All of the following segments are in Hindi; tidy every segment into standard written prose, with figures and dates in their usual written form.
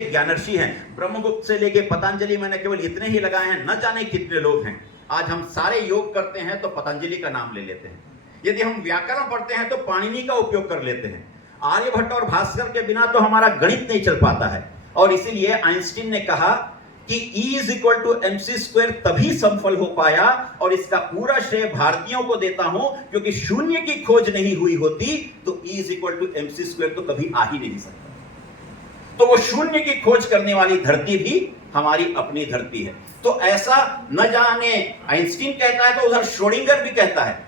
ज्ञानर्षि हैं, ब्रह्मगुप्त से लेके पतंजलि मैंने केवल इतने ही लगाए हैं, न जाने कितने लोग हैं। आज हम सारे योग करते हैं तो पतंजलि का नाम ले लेते हैं, यदि हम व्याकरण पढ़ते हैं तो पाणिनि का उपयोग कर लेते हैं। आर्यभट्ट और भास्कर के बिना तो हमारा गणित नहीं चल पाता है, और इसीलिए आइंस्टीन ने कहा कि E = mc² तभी सफल हो पाया, और इसका पूरा श्रेय भारतीयों को देता हूं, क्योंकि शून्य की खोज नहीं हुई होती तो E = mc² तो कभी आ ही नहीं सकता। तो वो शून्य की खोज करने वाली धरती भी हमारी अपनी धरती है। तो ऐसा न जाने आइंस्टीन कहता है तो उधर श्रोडिंगर भी कहता है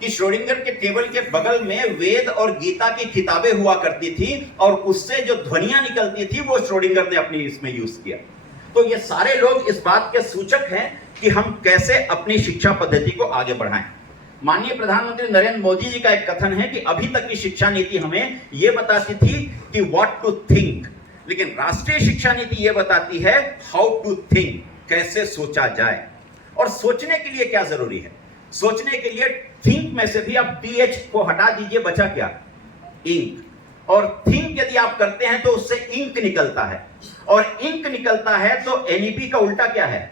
कि श्रोडिंगर के टेबल के बगल में वेद और गीता की किताबें हुआ करती थी, और उससे जो ध्वनियां निकलती थी वो श्रोडिंगर ने अपनी इसमें यूज किया। तो ये सारे लोग इस बात के सूचक हैं कि हम कैसे अपनी शिक्षा पद्धति को आगे बढ़ाएं। माननीय प्रधानमंत्री नरेंद्र मोदी जी का एक कथन है कि अभी तक की शिक्षा नीति हमें यह बताती थी कि व्हाट टू थिंक, लेकिन राष्ट्रीय शिक्षा नीति यह बताती है हाउ टू थिंक, कैसे सोचा जाए। और सोचने के लिए क्या जरूरी है? सोचने के लिए थिंक में से भी आप TH को हटा दीजिए, बचा क्या? इंक। और थिंक यदि आप करते हैं तो उससे इंक निकलता है, और इंक निकलता है तो NEP का उल्टा क्या है?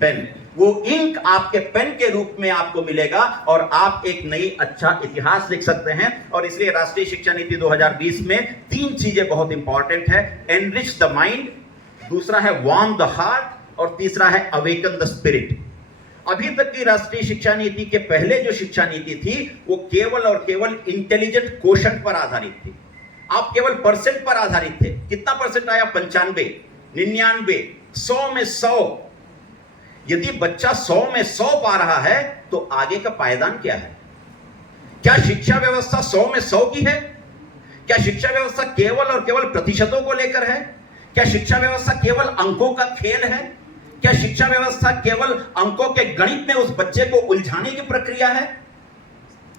पेन। वो इंक आपके पेन के रूप में आपको मिलेगा, और आप एक नई अच्छा इतिहास लिख सकते हैं। और इसलिए राष्ट्रीय शिक्षा नीति 2020 में 3 चीजें बहुत इंपॉर्टेंट है। एनरिच द माइंड, दूसरा है वार्म द हार्ट, और तीसरा है अवेकन द स्पिरिट। अभी तक की राष्ट्रीय शिक्षा नीति के पहले जो शिक्षा नीति थी वो केवल और केवल इंटेलिजेंट क्वोशंट पर आधारित थी। आप केवल परसेंट पर आधारित थे। कितना परसेंट आया? 95, 99, 100 में 100। यदि बच्चा 100 में 100 पा रहा है तो आगे का पायदान क्या है? क्या शिक्षा व्यवस्था 100 में 100 की है? क्या शिक्षा व्यवस्था केवल और केवल प्रतिशतों को लेकर है? क्या शिक्षा व्यवस्था केवल अंकों का खेल है? क्या शिक्षा व्यवस्था केवल अंकों के गणित में उस बच्चे को उलझाने की प्रक्रिया है?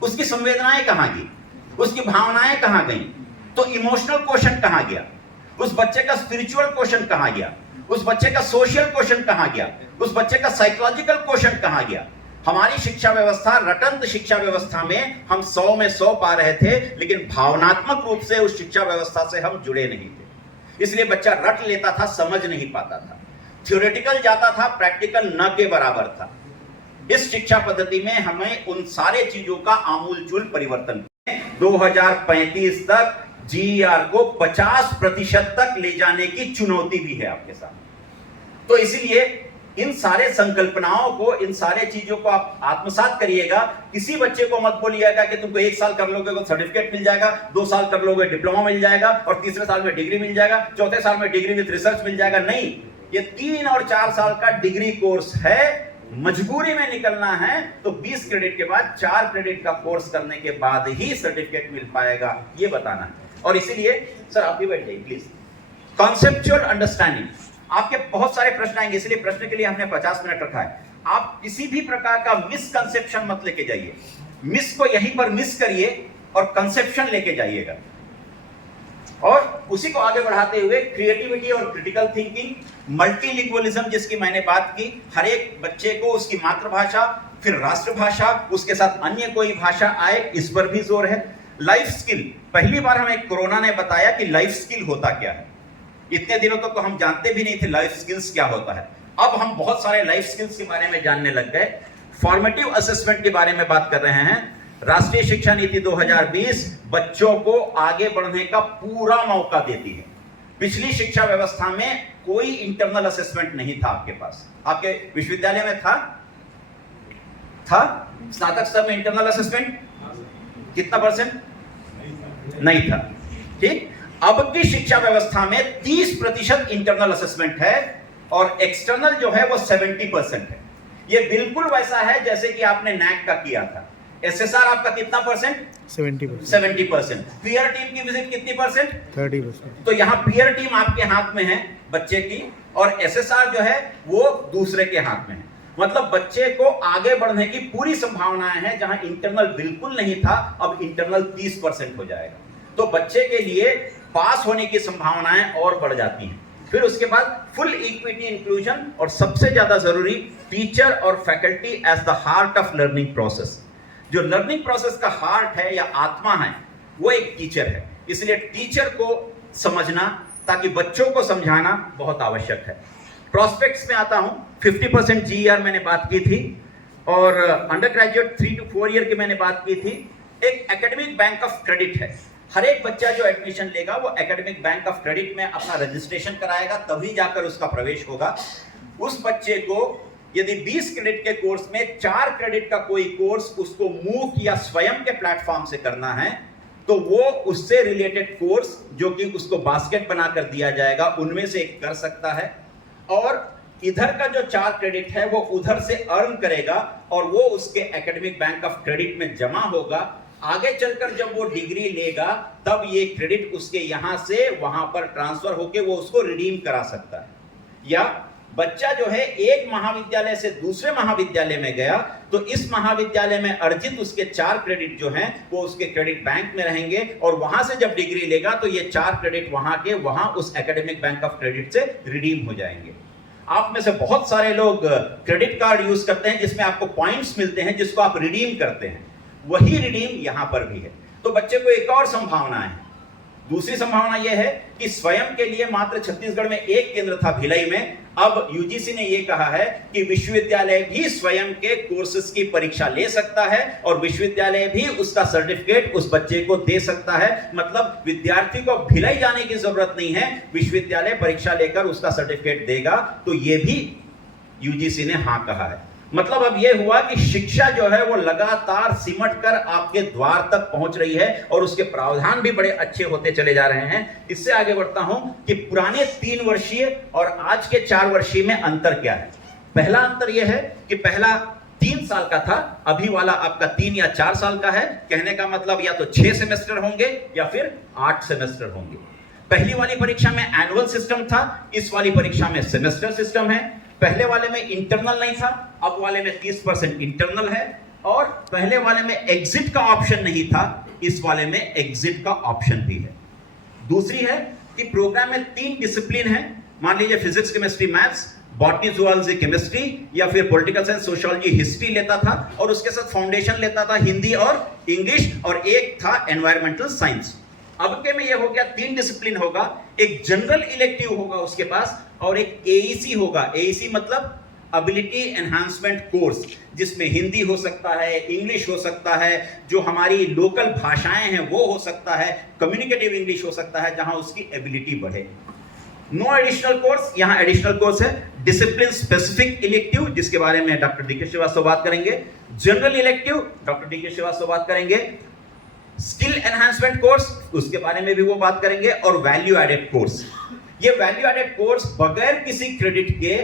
उसकी संवेदनाएं कहां गई? उसकी भावनाएं कहां गई? तो इमोशनल क्वोशंट कहां गया? उस बच्चे का स्पिरिचुअल क्वोशंट कहां गया? उस बच्चे का सोशल क्वोशंट कहां गया? उस बच्चे का साइकोलॉजिकल क्वोशंट कहां गया? हमारी शिक्षा व्यवस्था, रटंत शिक्षा व्यवस्था में हम 100 में 100 पा रहे थे, लेकिन भावनात्मक रूप से उस शिक्षा व्यवस्था से हम जुड़े नहीं थे। इसलिए बच्चा रट लेता था, समझ नहीं पाता था, थ्योरेटिकल जाता था, प्रैक्टिकल न के बराबर था। इस शिक्षा पद्धति में हमें उन सारे चीजों का आमूलचूल परिवर्तन 2035 तक GER को 50% तक ले जाने की चुनौती भी है आपके साथ। तो इसीलिए इन सारे संकल्पनाओं को, इन सारे चीजों को आप आत्मसात करिएगा। किसी बच्चे को मत बोलिएगा कि तुमको 1 साल कर लोगे तो सर्टिफिकेट मिल जाएगा, 2 साल कर लोगे डिप्लोमा मिल जाएगा, और तीसरे साल में डिग्री मिल जाएगा, चौथे साल में डिग्री विद रिसर्च मिल जाएगा। नहीं, ये 3 और 4 साल का डिग्री कोर्स है। मजबूरी में निकलना है तो 20 क्रेडिट के बाद 4 क्रेडिट का कोर्स करने के बाद ही सर्टिफिकेट मिल पाएगा, ये बताना है। और इसीलिए सर आप भी बैठ जाइए प्लीज। कॉन्सेप्चुअल अंडरस्टैंडिंग, आपके बहुत सारे प्रश्न आएंगे, इसलिए प्रश्न के लिए हमने 50 मिनट रखा है। आप किसी भी प्रकार का मिसकंसेप्शन मत लेके जाइए, मिस को यहीं पर मिस करिए और कंसेप्शन लेके जाइएगा, और उसी को आगे बढ़ाते हुए क्रिएटिविटी और क्रिटिकल थिंकिंग, मल्टीलिंगुअलिज्म जिसकी मैंने बात की, हर एक बच्चे को उसकी मातृभाषा, फिर राष्ट्रभाषा, उसके साथ अन्य कोई भाषा आए, इस पर भी जोर है। लाइफ स्किल, पहली बार हमें कोरोना ने बताया कि लाइफ स्किल होता क्या है। इतने दिनों तक तो हम जानते भी नहीं थे लाइफ स्किल्स क्या होता है। अब हम बहुत सारे लाइफ स्किल्स के बारे में जानने लग गए। फॉर्मेटिव असेसमेंट के बारे में बात कर रहे हैं। राष्ट्रीय शिक्षा नीति 2020 बच्चों को आगे बढ़ने का पूरा मौका देती है। पिछली शिक्षा व्यवस्था में कोई इंटरनल असेसमेंट नहीं था आपके पास। आपके विश्वविद्यालय में था स्नातक स्तर में इंटरनल असेसमेंट कितना %? नहीं था। ठीक, अब की शिक्षा व्यवस्था में 30% इंटरनल असेसमेंट है, और एक्सटर्नल जो है वो 70% है। ये बिल्कुल वैसा है जैसे कि आपने NAC का किया था। SSR आपका कितना %? 70%। पीयर टीम की विजिट कितनी %? 30%। तो यहाँ पीयर टीम आपके हाथ में है बच्चे की, और SSR जो है वो दूसरे के हाथ में है। मतलब बच्चे को आगे बढ़ने की पूरी संभावनाएं हैं। जहां इंटरनल बिल्कुल नहीं था, अब इंटरनल 30% हो जाएगा। तो बच्चे के लिए पास होने की संभावनाएं और बढ़ जाती हैं। फिर उसके बाद फुल इक्विटी इंक्लूजन, और सबसे ज्यादा जरूरी टीचर और faculty as the heart of learning process. जो लर्निंग प्रोसेस का हार्ट है या आत्मा है वो एक टीचर है। इसलिए टीचर को समझना, ताकि बच्चों को समझाना बहुत आवश्यक है। प्रोस्पेक्ट्स में आता हूं, 50% GER मैंने बात की थी, और अंडर ग्रेजुएट 3 to 4 ईयर की मैंने बात की थी। एक एकेडमिक बैंक ऑफ क्रेडिट है। हर एक बच्चा जो एडमिशन लेगा वो एकेडमिक बैंक ऑफ क्रेडिट में अपना रजिस्ट्रेशन कराएगा, तभी जाकर उसका प्रवेश होगा। उस बच्चे को यदि 20 क्रेडिट के कोर्स में 4 क्रेडिट का कोई कोर्स उसको मूक या स्वयं के प्लेटफॉर्म से करना है, तो वो उससे रिलेटेड कोर्स जो कि उसको बास्केट बनाकर दिया जाएगा उनमें से एक कर सकता है, और इधर का जो 4 क्रेडिट है वो उधर से अर्न करेगा और वो उसके एकेडमिक बैंक ऑफ क्रेडिट में जमा होगा। आगे चलकर जब वो डिग्री लेगा तब ये क्रेडिट उसके यहां से वहां पर ट्रांसफर होके वो उसको रिडीम करा सकता है। या बच्चा जो है एक महाविद्यालय से दूसरे महाविद्यालय में गया तो इस महाविद्यालय में अर्जित उसके 4 क्रेडिट जो हैं वो उसके क्रेडिट बैंक में रहेंगे, और वहां से जब डिग्री लेगा तो ये 4 क्रेडिट वहां उस एकेडमिक बैंक ऑफ क्रेडिट से रिडीम हो जाएंगे। आप में से बहुत सारे लोग क्रेडिट कार्ड यूज करते हैं जिसमें आपको पॉइंट्स मिलते हैं जिसको आप रिडीम करते हैं, वही रिडीम यहां पर भी है। तो बच्चे को एक और संभावना है। दूसरी संभावना यह है कि स्वयं के लिए मात्र छत्तीसगढ़ में एक केंद्र था भिलाई में, अब यूजीसी ने यह कहा है कि विश्वविद्यालय भी स्वयं के कोर्सेज की परीक्षा ले सकता है और विश्वविद्यालय भी उसका सर्टिफिकेट उस बच्चे को दे सकता है। मतलब विद्यार्थी को भिलाई जाने की जरूरत नहीं है, विश्वविद्यालय परीक्षा लेकर उसका सर्टिफिकेट देगा। तो यह भी यूजीसी ने हां कहा है। मतलब अब यह हुआ कि शिक्षा जो है वो लगातार सिमट कर आपके द्वार तक पहुंच रही है और उसके प्रावधान भी बड़े अच्छे होते चले जा रहे हैं। इससे आगे बढ़ता हूं कि पुराने 3 वर्षीय और आज के 4 वर्षीय में अंतर क्या है। पहला अंतर यह है कि पहला 3 साल का था, अभी वाला आपका 3 या 4 साल का है। कहने का मतलब या तो 6 सेमेस्टर होंगे या फिर 8 सेमेस्टर होंगे। पहली वाली परीक्षा में एनुअल सिस्टम था, इस वाली परीक्षा में सेमेस्टर सिस्टम है। पहले वाले में इंटरनल नहीं था, अब वाले में 30% इंटरनल है, और पहले वाले में एग्जिट का ऑप्शन नहीं था, इस वाले में एग्जिट का ऑप्शन भी है। दूसरी है कि प्रोग्राम में 3 डिसिप्लिन है। मान लीजिए physics, chemistry, maths, botany, zoology, chemistry, या फिर पॉलिटिकल साइंस, सोशियोलॉजी, हिस्ट्री लेता था, और उसके साथ फाउंडेशन लेता था हिंदी और इंग्लिश, और एक था एनवायरमेंटल साइंस। अब के में यह हो गया 3 डिसिप्लिन होगा, एक जनरल इलेक्टिव होगा उसके पास, और एक एईसी होगा। एईसी मतलब एबिलिटी एनहांसमेंट कोर्स, जिसमें हिंदी हो सकता है, इंग्लिश हो सकता है, जो हमारी लोकल भाषाएं हैं वो हो सकता है, कम्युनिकेटिव इंग्लिश हो सकता है, जहां उसकी एबिलिटी बढ़े। नो एडिशनल कोर्स, यहां एडिशनल कोर्स है। डिसिप्लिन स्पेसिफिक इलेक्टिव, जिसके बारे में डॉक्टर डीके श्रीवास्तव बात करेंगे। General elective, doctor DK Shrivastava बात करेंगे। स्किल एनहांसमेंट कोर्स, उसके बारे में भी वो बात करेंगे। और वैल्यू एडेड कोर्स, ये वैल्यू एडेड कोर्स बगैर किसी क्रेडिट के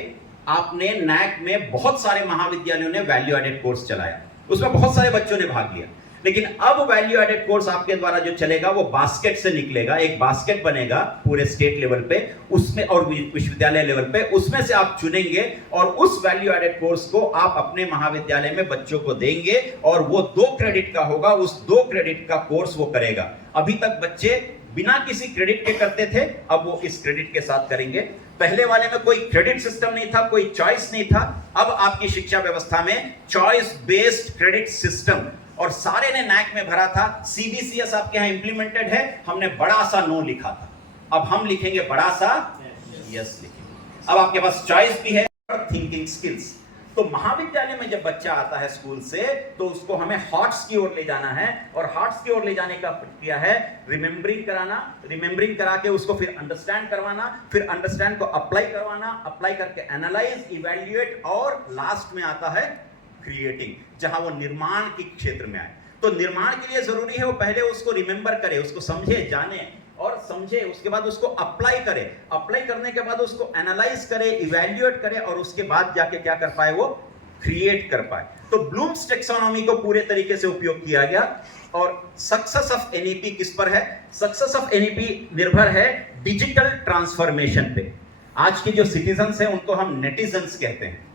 आपने नैक में बहुत सारे महाविद्यालयों ने वैल्यू एडेड कोर्स चलाया, उसमें बहुत सारे बच्चों ने भाग लिया। लेकिन अब वैल्यू एडेड कोर्स आपके द्वारा जो चलेगा वो बास्केट से निकलेगा, एक बास्केट बनेगा पूरे स्टेट लेवल पे, उसमें और विश्वविद्यालय लेवल पे, उसमें से आप चुनेंगे और उस वैल्यू एडेड कोर्स को आप अपने महाविद्यालय में बच्चों को देंगे, और वो 2 क्रेडिट का होगा। उस 2 क्रेडिट का कोर्स वो करेगा। अभी तक बच्चे बिना किसी क्रेडिट के करते थे, अब वो इस क्रेडिट के साथ करेंगे। पहले वाले में कोई क्रेडिट सिस्टम नहीं था, कोई चॉइस नहीं था। अब आपकी शिक्षा व्यवस्था में चॉइस बेस्ड क्रेडिट सिस्टम, और सारे ने नैक में भरा था। सीबीसीएस आपके यहां इंप्लीमेंटेड है, हमने बड़ा सा नो लिखा था, अब हम लिखेंगे बड़ा सा यस लिखेंगे। अब आपके पास चॉइस भी है और थिंकिंग स्किल्स। तो महाविद्यालय में जब बच्चा आता है स्कूल से तो उसको हमें हॉट्स की ओर ले जाना है, और हॉट्स की ओर ले जाने का प्रक्रिया है रिमेंबरिंग कराना, रिमेंबरिंग करा के उसको फिर अंडरस्टैंड करवाना, फिर अंडरस्टैंड को अप्लाई करवाना, अप्लाई करके एनालाइज, इवैल्यूएट, और लास्ट में आता है क्रिएटिंग, जहां वो निर्माण के क्षेत्र में आए। तो निर्माण के लिए जरूरी है वो पहले उसको रिमेंबर करे, उसको समझे, जाने और समझे, उसके बाद उसको अप्लाई करे, अप्लाई करने के बाद उसको एनालाइज करे, इवैल्यूएट करे, और उसके बाद जाके क्या कर पाए, वो क्रिएट कर पाए। तो ब्लूम्स टेक्सोनॉमी को पूरे तरीके से उपयोग किया गया। और सक्सेस ऑफ एनईपी किस पर है? सक्सेस ऑफ एनईपी निर्भर है डिजिटल ट्रांसफॉर्मेशन पे। आज के जो सिटीजन्स हैं उनको हम नेटिजन्स कहते हैं।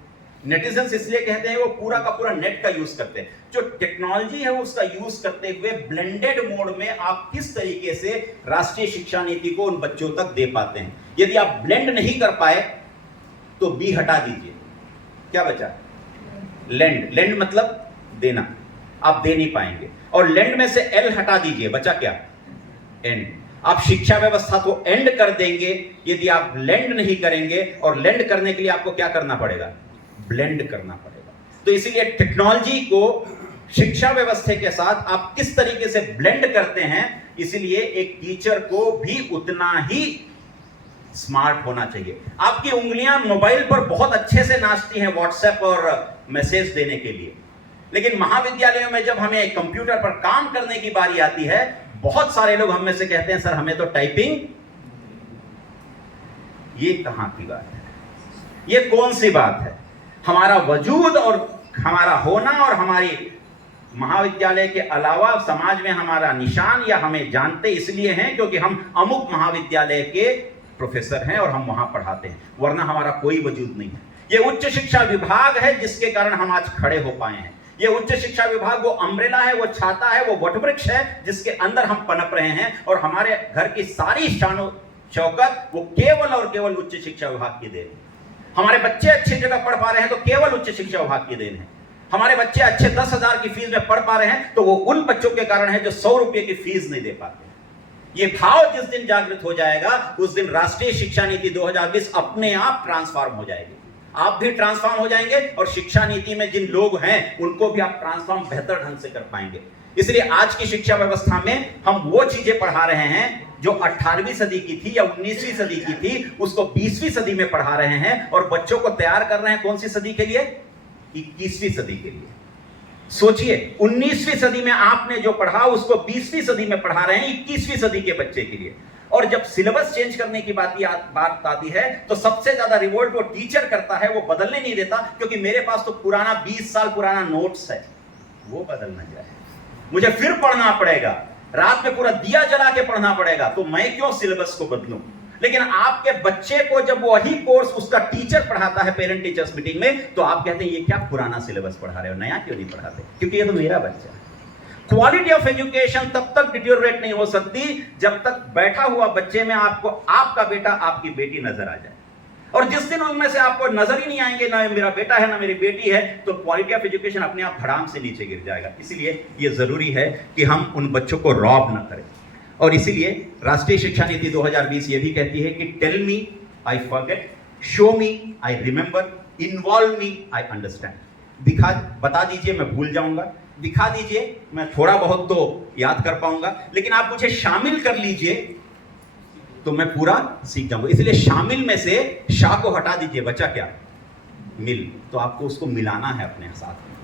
नेटिजन्स इसलिए कहते हैं वो पूरा का पूरा नेट का यूज करते हैं। जो टेक्नोलॉजी है उसका यूज करते हुए ब्लेंडेड मोड में आप किस तरीके से राष्ट्रीय शिक्षा नीति को उन बच्चों तक दे पाते हैं। यदि आप ब्लेंड नहीं कर पाए तो बी हटा दीजिए, क्या बचा? लेंड। लेंड मतलब देना, आप दे नहीं पाएंगे। और लेंड में से एल हटा दीजिए, बचा क्या? एंड। आप शिक्षा व्यवस्था को एंड कर देंगे यदि आप लेंड नहीं करेंगे, और लेंड करने के लिए आपको क्या करना पड़ेगा? ब्लेंड करना पड़ेगा। तो इसीलिए टेक्नोलॉजी को शिक्षा व्यवस्था के साथ आप किस तरीके से ब्लेंड करते हैं, इसलिए एक टीचर को भी उतना ही स्मार्ट होना चाहिए। आपकी उंगलियां मोबाइल पर बहुत अच्छे से नाचती हैं व्हाट्सएप और मैसेज देने के लिए, लेकिन महाविद्यालयों में जब हमें कंप्यूटर पर काम करने की बारी आती है, बहुत सारे लोग हम में से कहते हैं सर हमें तो टाइपिंग, ये कहां की बात है? ये कौन सी बात है? हमारा वजूद और हमारा होना और हमारी महाविद्यालय के अलावा समाज में हमारा निशान या हमें जानते इसलिए हैं क्योंकि हम अमुक महाविद्यालय के प्रोफेसर हैं और हम वहां पढ़ाते हैं, वरना हमारा कोई वजूद नहीं है। ये उच्च शिक्षा विभाग है जिसके कारण हम आज खड़े हो पाए हैं। ये उच्च शिक्षा विभाग वो अम्ब्रेला है, वो छाता है, वो वटवृक्ष है जिसके अंदर हम पनप रहे हैं, और हमारे घर की सारी शानो शौकत वो केवल और केवल उच्च शिक्षा विभाग की देन है। हमारे बच्चे अच्छी जगह पढ़ पा रहे हैं तो केवल उच्च शिक्षा विभाग की देन है। हमारे बच्चे अच्छे 10,000 की फीस में पढ़ पा रहे हैं तो वो उन बच्चों के कारण है जो 100 रुपए की फीस नहीं दे पाते। ये भाव जिस दिन जागृत हो जाएगा उस दिन राष्ट्रीय शिक्षा नीति 2020 अपने आप ट्रांसफॉर्म हो जाएगी। आप भी ट्रांसफॉर्म हो जाएंगे और शिक्षा नीति में जिन लोग हैं उनको भी आप ट्रांसफॉर्म बेहतर ढंग से कर पाएंगे। इसलिए आज की शिक्षा व्यवस्था में हम वो चीजें पढ़ा रहे हैं जो 18वीं सदी की थी या 19वीं सदी की थी, उसको 20वीं सदी में पढ़ा रहे हैं और बच्चों को तैयार कर रहे हैं कौन सी सदी के लिए? 21वीं सदी के लिए। सोचिए, 19वीं सदी में आपने जो पढ़ा उसको 20वीं सदी में पढ़ा रहे हैं 21वीं सदी के बच्चे के लिए। और जब सिलेबस चेंज करने की बात आती है तो सबसे ज्यादा रिवोल्ट वो टीचर करता है, वो बदलने नहीं देता, क्योंकि मेरे पास तो पुराना 20 साल पुराना नोट्स है, वो बदल ना जाए, मुझे फिर पढ़ना पड़ेगा, रात में पूरा दिया जला के पढ़ना पड़ेगा, तो मैं क्यों सिलेबस को बदलूं? लेकिन आपके बच्चे को जब वही कोर्स उसका टीचर पढ़ाता है पेरेंट टीचर्स मीटिंग में, तो आप कहते हैं ये क्या पुराना सिलेबस पढ़ा रहे हो, नया क्यों नहीं पढ़ाते? क्योंकि ये तो मेरा बच्चा है। क्वालिटी ऑफ एजुकेशन तब तक डिटेरियोरेट नहीं हो सकती जब तक बैठा हुआ बच्चे में आपको आपका बेटा आपकी बेटी नजर आ जाए। और जिस दिन उनमें से आपको नजर ही नहीं आएंगे, ना मेरा बेटा है ना मेरी बेटी है, तो क्वालिटी ऑफ एजुकेशन अपने आप धड़ाम से नीचे गिर जाएगा। इसीलिए ये जरूरी है कि हम उन बच्चों को रॉब न करें। और इसीलिए राष्ट्रीय शिक्षा नीति 2020 ये भी कहती है कि tell me I forget, show me I remember, involve me I understand. बता दीजिए मैं भूल जाऊंगा, दिखा दीजिए मैं थोड़ा बहुत तो याद कर पाऊंगा, लेकिन आप मुझे शामिल कर लीजिए तो मैं पूरा सीख जाऊंगा। इसलिए शामिल में से शाह को हटा दीजिए, बचा क्या? मिल। तो आपको उसको मिलाना है अपने साथ में,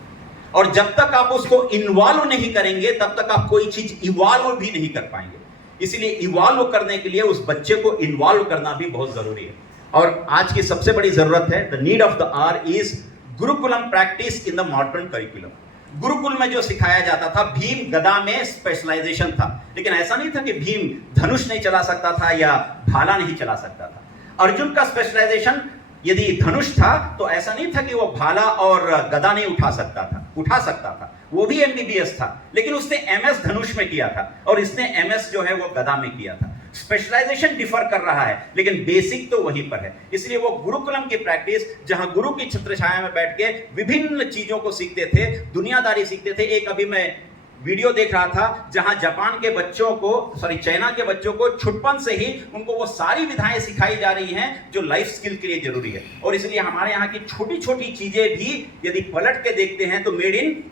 और जब तक आप उसको इन्वॉल्व नहीं करेंगे तब तक आप कोई चीज इवॉल्व भी नहीं कर पाएंगे। इसलिए इवॉल्व करने के लिए उस बच्चे को इन्वॉल्व करना भी बहुत जरूरी है। और आज की सबसे बड़ी जरूरत है, the need of the our is Gurukulam practice in the modern curriculum. Gurukul में जो सिखाया जाता था, भीम गदा में स्पेशलाइजेशन था, लेकिन ऐसा नहीं था कि भीम धनुष नहीं चला सकता था या भाला नहीं चला सकता था। अर्जुन का स्पेशलाइजेशन यदि धनुष था तो ऐसा नहीं था कि वो भाला और गदा नहीं उठा सकता था, उठा सकता था, वो भी एमबीबीएस था, लेकिन उसने एमएस धनुष में किया था और इसने एमएस जो है वो गदा में किया था। स्पेशलाइजेशन डिफर कर रहा है लेकिन बेसिक तो वहीं पर है। इसलिए वो गुरुकुलम की प्रैक्टिस, जहां गुरु की छत्र छाया में बैठ के विभिन्न चीजों को सीखते थे, दुनियादारी सीखते थे। एक अभी मैं वीडियो देख रहा था जहां जापान के बच्चों को, चाइना के बच्चों को छुटपन से ही उनको वो सारी विधाएं सिखाई जा रही हैं जो लाइफ स्किल के लिए जरूरी है। और इसलिए हमारे यहाँ की छोटी छोटी चीजें भी यदि पलट के देखते हैं तो मेड इन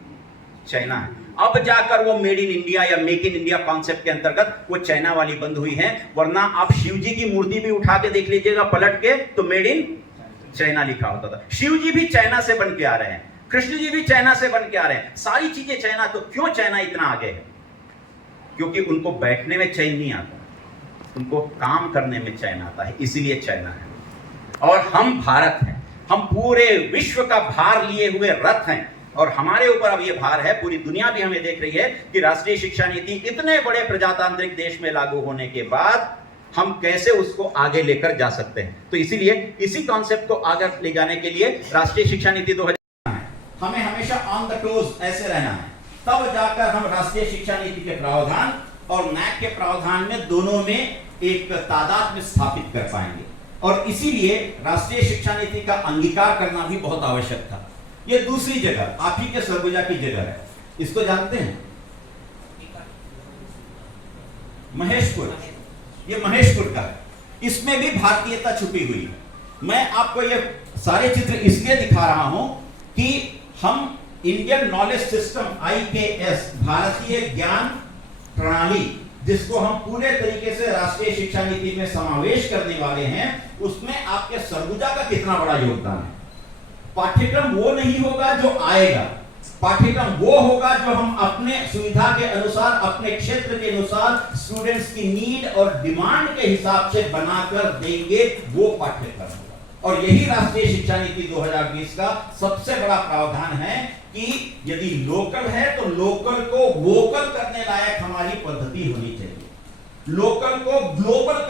चाइना है। अब जाकर वो मेड इन इंडिया या मेक इन इंडिया कॉन्सेप्ट के अंतर्गत वो चाइना वाली बंद हुई है, वरना आप शिव जी की मूर्ति भी उठा के देख लीजिएगा पलट के तो मेड इन चाइना लिखा होता था। शिव जी भी चाइना से बन के आ रहे हैं, कृष्ण जी भी चाइना से बन के आ रहे हैं, सारी चीजें चाइना। तो क्यों चाइना इतना आगे है? क्योंकि उनको बैठने में चैन नहीं आता, उनको काम करने में चैन आता है, इसीलिए चाइना है। और हम भारत हैं, हम पूरे विश्व का भार लिए हुए रथ हैं, और हमारे ऊपर अब ये भार है, पूरी दुनिया भी हमें देख रही है कि राष्ट्रीय शिक्षा नीति इतने बड़े प्रजातांत्रिक देश में लागू होने के बाद हम कैसे उसको आगे लेकर जा सकते हैं। तो इसीलिए इसी कॉन्सेप्ट को आगे ले जाने के लिए राष्ट्रीय शिक्षा नीति 2000 हमें हमेशा ऑन द टोज ऐसे रहना है, तब जाकर हम राष्ट्रीय शिक्षा नीति के प्रावधान और नैक के प्रावधान में दोनों में एक तादाद में स्थापित कर पाएंगे। और इसीलिए राष्ट्रीय शिक्षा नीति का अंगीकार करना भी बहुत आवश्यक था। ये दूसरी जगह आप ही के सरगुजा की जगह है, इसको जानते हैं? महेशपुर, ये महेशपुर का है। इसमें भी भारतीयता छुपी हुई है। मैं आपको ये सारे चित्र इसलिए दिखा रहा हूं कि हम इंडियन नॉलेज सिस्टम IKS, भारतीय ज्ञान प्रणाली, जिसको हम पूरे तरीके से राष्ट्रीय शिक्षा नीति में समावेश करने वाले हैं, उसमें आपके सरगुजा का कितना बड़ा योगदान है। पाठ्यक्रम वो नहीं होगा जो आएगा, पाठ्यक्रम वो होगा जो हम अपने सुविधा के अनुसार, अपने क्षेत्र के अनुसार, स्टूडेंट्स की नीड और डिमांड के हिसाब से बनाकर देंगे, वो पाठ्यक्रम होगा। और यही राष्ट्रीय शिक्षा नीति 2020 का सबसे बड़ा प्रावधान है कि यदि लोकल है तो लोकल को वोकल करने लायक हमारी पद्धति होनी चाहिए, लोकल को ग्लोबल